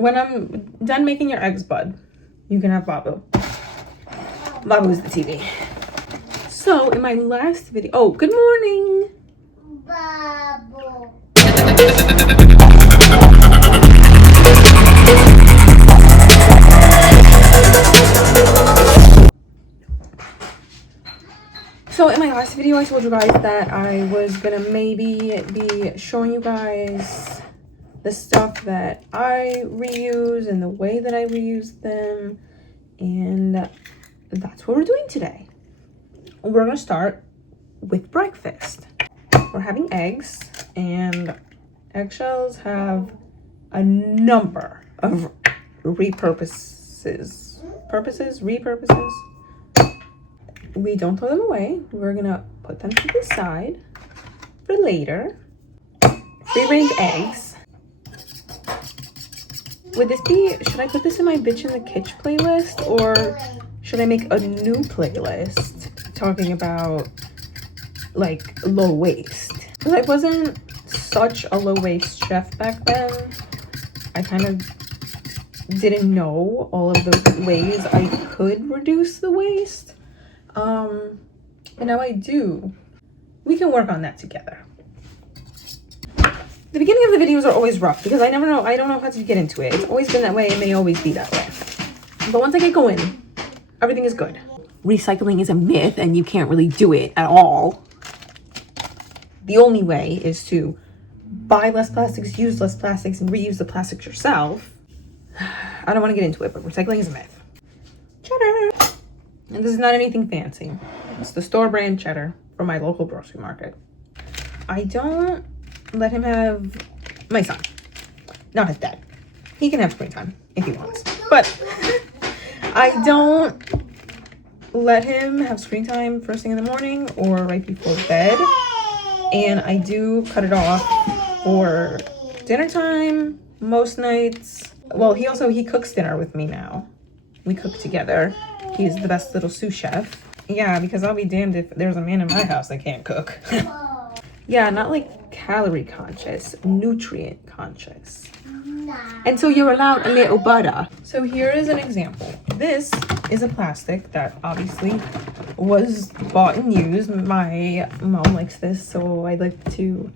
when I'm done making your eggs, bud, you can have Babu. Babu's the TV. So in my last video, oh, good morning. Babu. So in my last video, I told you guys that I was gonna maybe be showing you guys the stuff that I reuse and the way that I reuse them. And that's what we're doing today. We're gonna start with breakfast. We're having eggs, and eggshells have a number of repurposes. We don't throw them away. We're gonna put them to the side for later. Free-range eggs. Would this be, should I put this in my Bitch in the Kitch playlist, or should I make a new playlist talking about like low waist? Because I wasn't such a low waist chef back then. I kind of didn't know all of the ways I could reduce the waist. And now I do. We can work on that together. The beginning of the videos are always rough because I don't know how to get into it. It's always been that way and may always be that way. But once I get going, everything is good. Recycling is a myth and you can't really do it at all. The only way is to buy less plastics, use less plastics, and reuse the plastics yourself. I don't want to get into it, but recycling is a myth. Cheddar! And this is not anything fancy. It's the store brand cheddar from my local grocery market. I don't let him have my son, not his dad. He can have screen time if he wants, but I don't let him have screen time first thing in the morning or right before bed. And I do cut it off for dinner time most nights. Well, he cooks dinner with me now. We cook together. He's the best little sous chef. Yeah, because I'll be damned if there's a man in my house that can't cook. Yeah, not like calorie conscious, nutrient conscious. And so you're allowed a little butter. So here is an example. This is a plastic that obviously was bought and used. My mom likes this, so I like to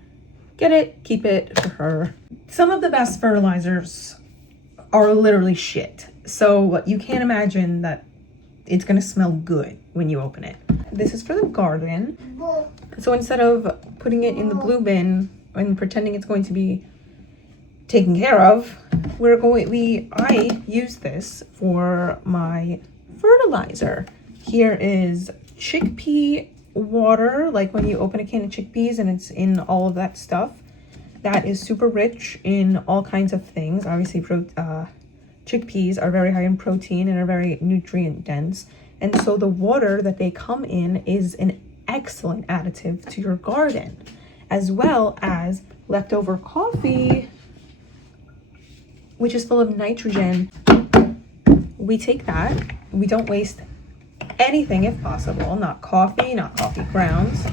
get it, keep it for her. Some of the best fertilizers are literally shit. So you can't imagine that it's gonna smell good when you open it. This is for the garden. So instead of putting it in the blue bin and pretending it's going to be taken care of, I use this for my fertilizer. Here is chickpea water, like when you open a can of chickpeas and it's in all of that stuff. That is super rich in all kinds of things. Obviously, chickpeas are very high in protein and are very nutrient dense. And so the water that they come in is an excellent additive to your garden, as well as leftover coffee, which is full of nitrogen. We take that. We don't waste anything if possible. Not coffee grounds,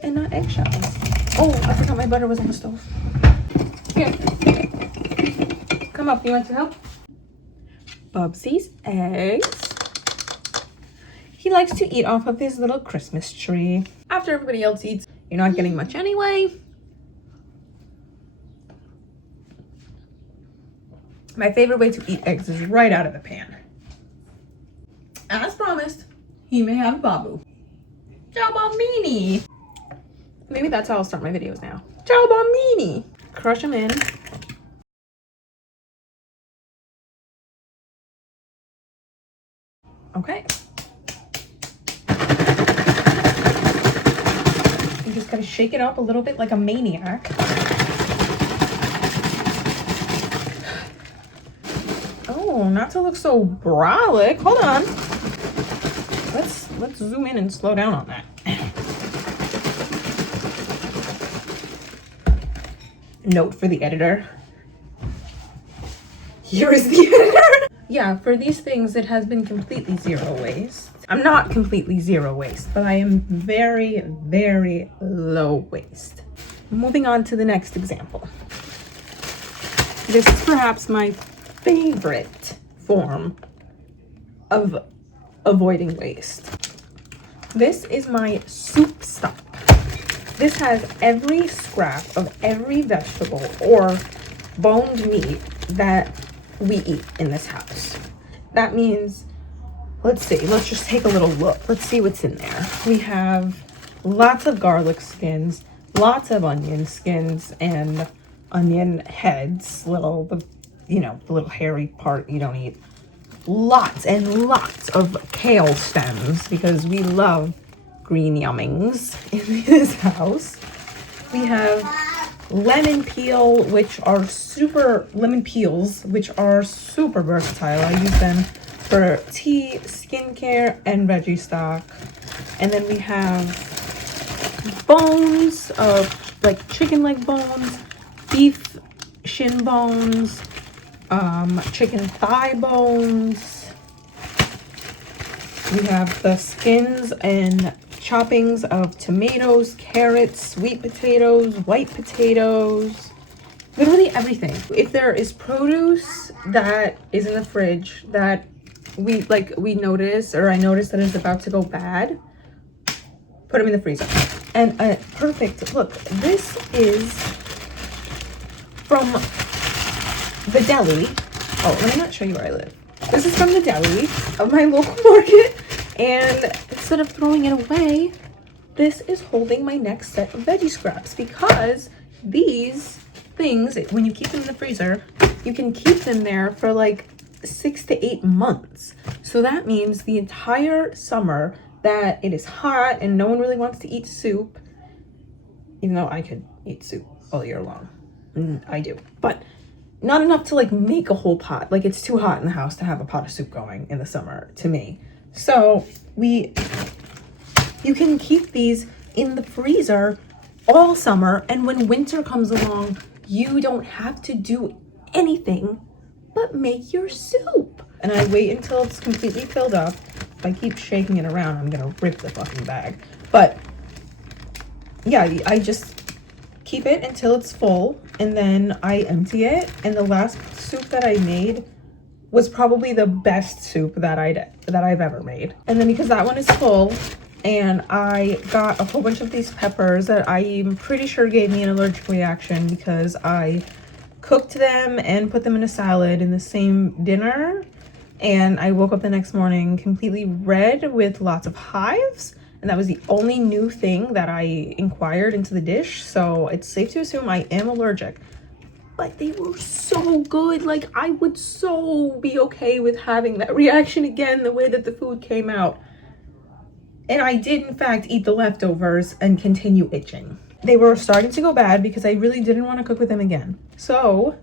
and not eggshells. Oh, I forgot my butter was on the stove. Here. Come up. You want some help? Bubsy's eggs. He likes to eat off of his little Christmas tree. After everybody else eats, you're not getting much anyway. My favorite way to eat eggs is right out of the pan. As promised, he may have Babu. Ciao Bambini. Maybe that's how I'll start my videos now. Ciao Bambini. Crush them in. Okay. You just gotta shake it up a little bit like a maniac. Oh, not to look so brolic. Hold on. Let's zoom in and slow down on that. Note for the editor. Here is the editor. Yeah, for these things, it has been completely zero waste. I'm not completely zero waste, but I am very, very low waste. Moving on to the next example. This is perhaps my favorite form of avoiding waste. This is my soup stock. This has every scrap of every vegetable or boned meat that we eat in this house. That means, let's see, let's just take a little look. Let's see what's in there. We have lots of garlic skins, lots of onion skins and onion heads, the little hairy part you don't eat. Lots and lots of kale stems because we love green yummings in this house. We have lemon peels, which are super versatile. I use them for tea, skincare, and veggie stock. And then we have bones of like chicken leg bones, beef shin bones, chicken thigh bones. We have the skins and choppings of tomatoes, carrots, sweet potatoes, white potatoes, literally everything. If there is produce that is in the fridge that we notice, or I notice that it's about to go bad, put them in the freezer. And perfect, look, this is from the deli. Oh, let me not show you where I live. This is from the deli of my local market. And instead of throwing it away, this is holding my next set of veggie scraps, because these things, when you keep them in the freezer, you can keep them there for like 6 to 8 months. So that means the entire summer that it is hot and no one really wants to eat soup, even though I could eat soup all year long. I do. But not enough to like make a whole pot. Like, it's too hot in the house to have a pot of soup going in the summer to me. So you can keep these in the freezer all summer, and when winter comes along, you don't have to do anything but make your soup. And I wait until it's completely filled up. If I keep shaking it around, I'm gonna rip the fucking bag. But yeah, I just keep it until it's full, and then I empty it. And the last soup that I made was probably the best soup that I've ever made. And then because that one is full, and I got a whole bunch of these peppers that I'm pretty sure gave me an allergic reaction because I cooked them and put them in a salad in the same dinner, and I woke up the next morning completely red with lots of hives, and that was the only new thing that I inquired into the dish, so it's safe to assume I am allergic. But they were so good. Like, I would so be okay with having that reaction again, the way that the food came out. And I did, in fact, eat the leftovers and continue itching. They were starting to go bad because I really didn't want to cook with them again. So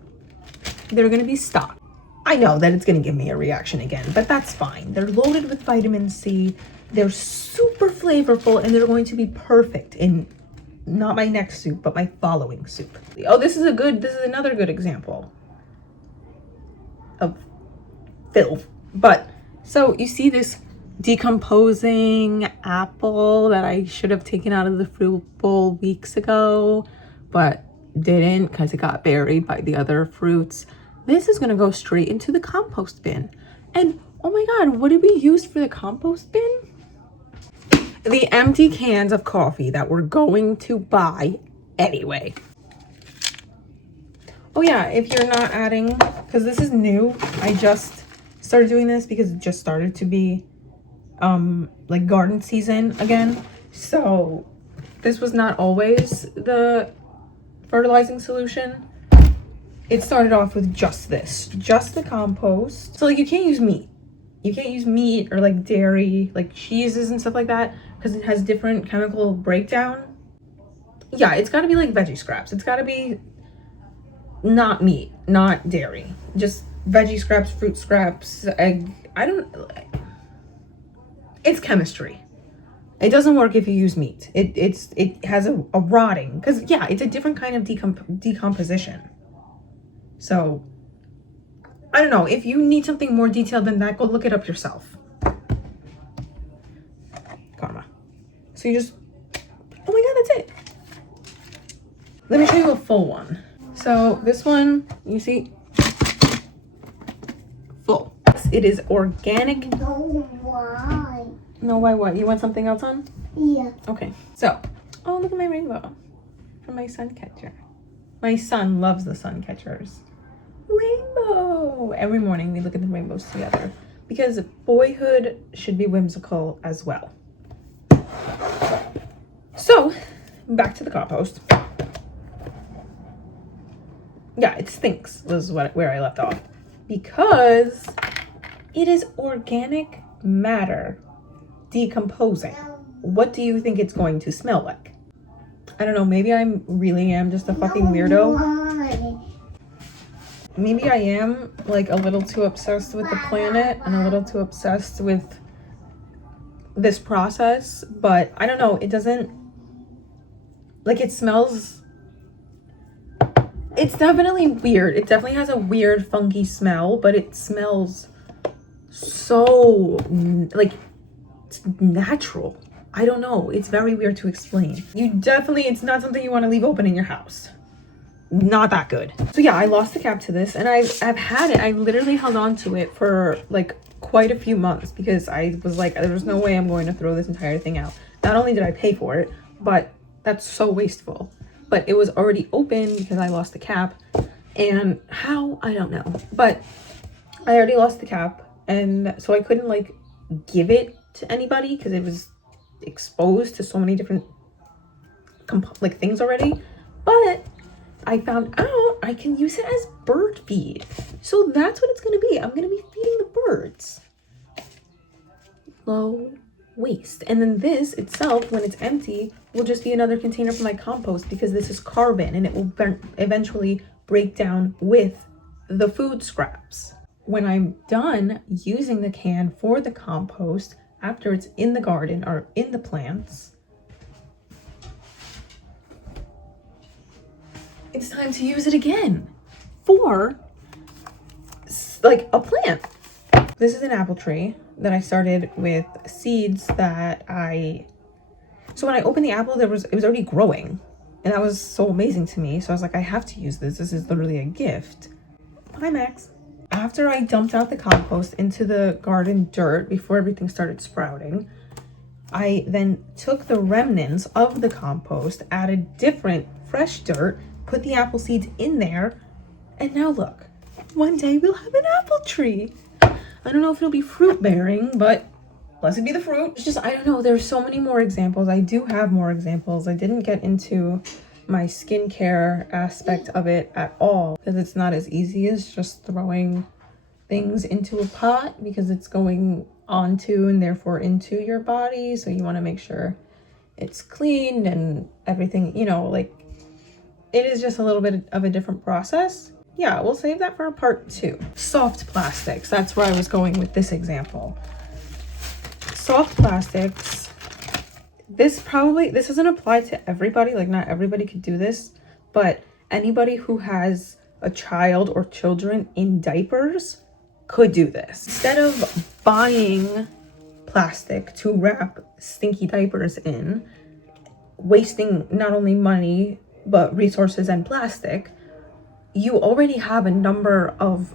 they're going to be stocked. I know that it's going to give me a reaction again, but that's fine. They're loaded with vitamin C. They're super flavorful, and they're going to be perfect in not my next soup, but my following soup. Oh, this is another good example of filth. But so you see this decomposing apple that I should have taken out of the fruit bowl weeks ago, but didn't because it got buried by the other fruits. This is gonna go straight into the compost bin. And oh my God, what did we use for the compost bin? The empty cans of coffee that we're going to buy anyway. Oh yeah, if you're not adding, because this is new, I just started doing this because it just started to be like garden season again. So this was not always the fertilizing solution. It started off with just this, just the compost. So like, you can't use meat. You can't use meat or like dairy, like cheeses and stuff like that, because it has different chemical breakdown. Yeah, it's got to be like veggie scraps. It's got to be not meat, not dairy, just veggie scraps, fruit scraps, egg. It's chemistry. It doesn't work if you use meat. It has a rotting, because yeah, it's a different kind of decomposition. So I don't know, if you need something more detailed than that, go look it up yourself. Karma. So you just, oh my God, that's it. Let me show you a full one. So this one, you see, it is organic. No, why? No, why what? You want something else on? Yeah. Okay. So, oh, look at my rainbow from my sun catcher. My son loves the sun catchers. Rainbow! Every morning we look at the rainbows together because boyhood should be whimsical as well. So, back to the compost. Yeah, it stinks was where I left off because it is organic matter decomposing. What do you think it's going to smell like? I don't know, maybe I really am just a fucking weirdo. Why? Maybe I am like a little too obsessed with the planet and a little too obsessed with this process, but I don't know, it doesn't, like, it smells, it's definitely weird. It definitely has a weird funky smell, but it smells so like it's natural. I don't know, it's very weird to explain. It's not something you want to leave open in your house. Not that good. So yeah, I lost the cap to this and I've had it. I literally held on to it for like quite a few months because I was like, there's no way I'm going to throw this entire thing out. Not only did I pay for it, but that's so wasteful. But it was already open because I lost the cap, and how, I don't know. But I already lost the cap, and so I couldn't like give it to anybody because it was exposed to so many different like things already. But I found out I can use it as bird feed. So that's what it's gonna be. I'm gonna be feeding the birds. Low waste. And then this itself, when it's empty, will just be another container for my compost because this is carbon and it will eventually break down with the food scraps. When I'm done using the can for the compost, after it's in the garden or in the plants, it's time to use it again for like a plant. This is an apple tree that I started with seeds that so when I opened the apple, it was already growing, and that was so amazing to me. So I was like, I have to use this. This is literally a gift. Hi, Max. After I dumped out the compost into the garden dirt before everything started sprouting, I then took the remnants of the compost, added different fresh dirt, put the apple seeds in there, and now look, one day we'll have an apple tree. I don't know if it'll be fruit bearing, but blessed be the fruit. It's just, I don't know, there's so many more examples. I do have more examples. I didn't get into my skincare aspect of it at all because it's not as easy as just throwing things into a pot because it's going onto and therefore into your body. So you want to make sure it's cleaned and everything, you know, like it is just a little bit of a different process. Yeah, we'll save that for a part 2. Soft plastics, that's where I was going with this example. Soft plastics, this doesn't apply to everybody, like not everybody could do this, but anybody who has a child or children in diapers could do this. Instead of buying plastic to wrap stinky diapers in, wasting not only money, but resources and plastic, you already have a number of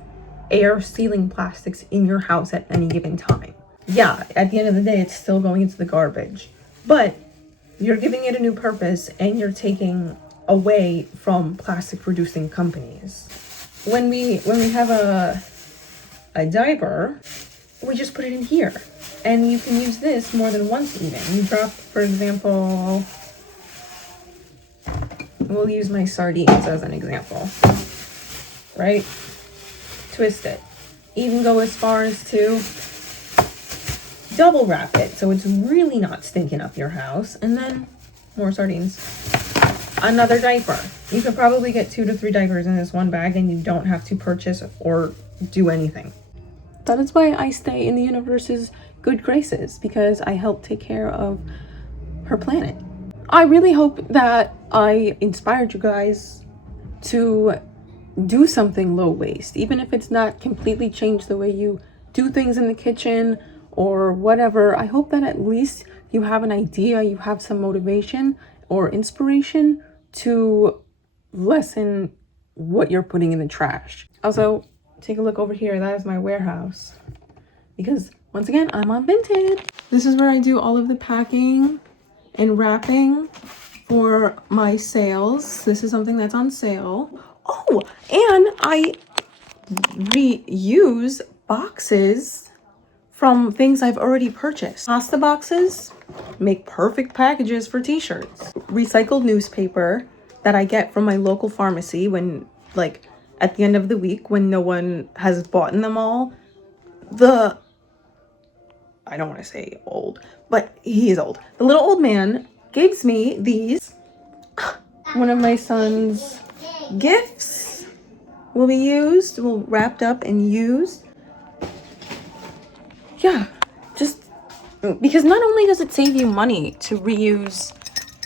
air sealing plastics in your house at any given time. Yeah, at the end of the day, it's still going into the garbage, but you're giving it a new purpose and you're taking away from plastic producing companies. When we have a diaper, we just put it in here, and you can use this more than once even. You drop, for example, we'll use my sardines as an example, right? Twist it. Even go as far as to double wrap it so it's really not stinking up your house, and then more sardines. Another diaper. You could probably get 2 to 3 diapers in this one bag and you don't have to purchase or do anything. That is why I stay in the universe's good graces, because I help take care of her planet. I really hope that I inspired you guys to do something low waste, even if it's not completely change the way you do things in the kitchen or whatever. I hope that at least you have an idea, you have some motivation or inspiration to lessen what you're putting in the trash. Also, take a look over here. That is my warehouse. because once again, I'm on Vinted. This is where I do all of the packing and wrapping for my sales. This is something that's on sale. Oh, and I reuse boxes from things I've already purchased. Pasta boxes make perfect packages for t-shirts. Recycled newspaper that I get from my local pharmacy when, like, at the end of the week when no one has bought them all. I don't want to say old, but he is old. The little old man gives me these. One of my son's gifts will be used, will wrapped up and used. Yeah, just because not only does it save you money to reuse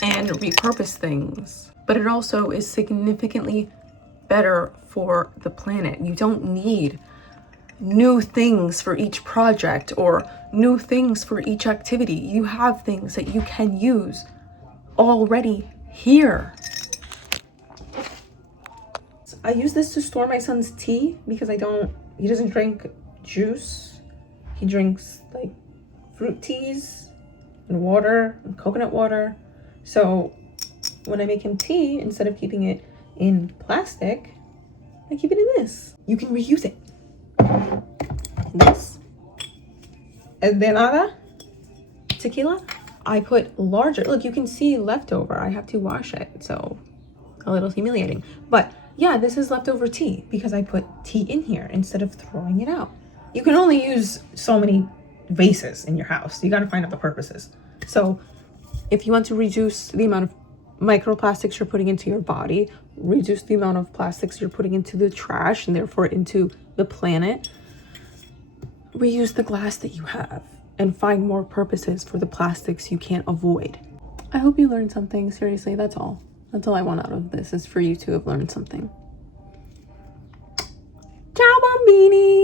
and repurpose things, but it also is significantly better for the planet. You don't need new things for each project or new things for each activity. You have things that you can use already here. I use this to store my son's tea because he doesn't drink juice. He drinks like fruit teas and water and coconut water. So when I make him tea, instead of keeping it in plastic, I keep it in this. You can reuse it. This es de nada tequila. I put larger. Look, you can see leftover. I have to wash it, so a little humiliating. But yeah, this is leftover tea because I put tea in here instead of throwing it out. You can only use so many vases in your house. You got to find out the purposes. So if you want to reduce the amount of microplastics you're putting into your body, reduce the amount of plastics you're putting into the trash and therefore into the planet, reuse the glass that you have and find more purposes for the plastics you can't avoid. I hope you learned something. Seriously, that's all. That's all I want out of this, is for you to have learned something. Ciao, bambini!